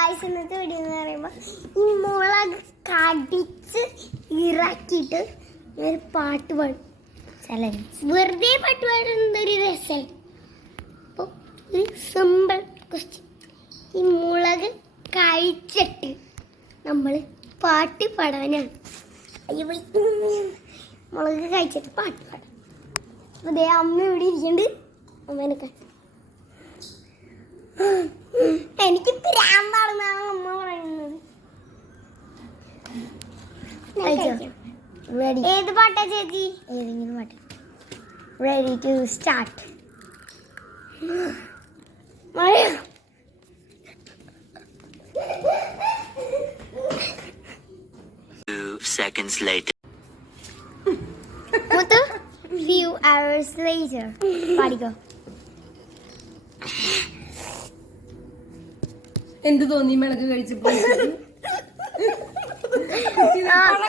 Guys ഇന്നത്തെ video എന്ന് പറയുമ്പോൾ ഈ മുളക് കടിച്ച് ഇറക്കിയിട്ട് ഒരു പാട്ട് പാടും. ചലഞ്ച് വെറുതെ പാട്ട് പാടുന്നത് ഒരു അപ്പോൾ ഒരു സിമ്പിൾ ക്വസ്റ്റ്യൻ ഈ മുളക് കഴിച്ചിട്ട് നമ്മൾ പാട്ട് പാടാനാണ്. അയ്യോ. മുളക് കഴിച്ചിട്ട് പാട്ട് പാടാം. അപ്പോൾ ദേ അമ്മ ഇവിടെ ഇരിക്കുന്നുണ്ട്. അമ്മേനെ കാ- ഏത് പാട്ടാ ചേച്ചി? ഏതെങ്കിലും പാട്ട്. റെഡി ടു സ്റ്റാർട്ട് മഴ. Two seconds later. Muthu few hours later. പാടിക്കോ. എന്ത് തോന്നി മിളക് കഴിച്ചപ്പോ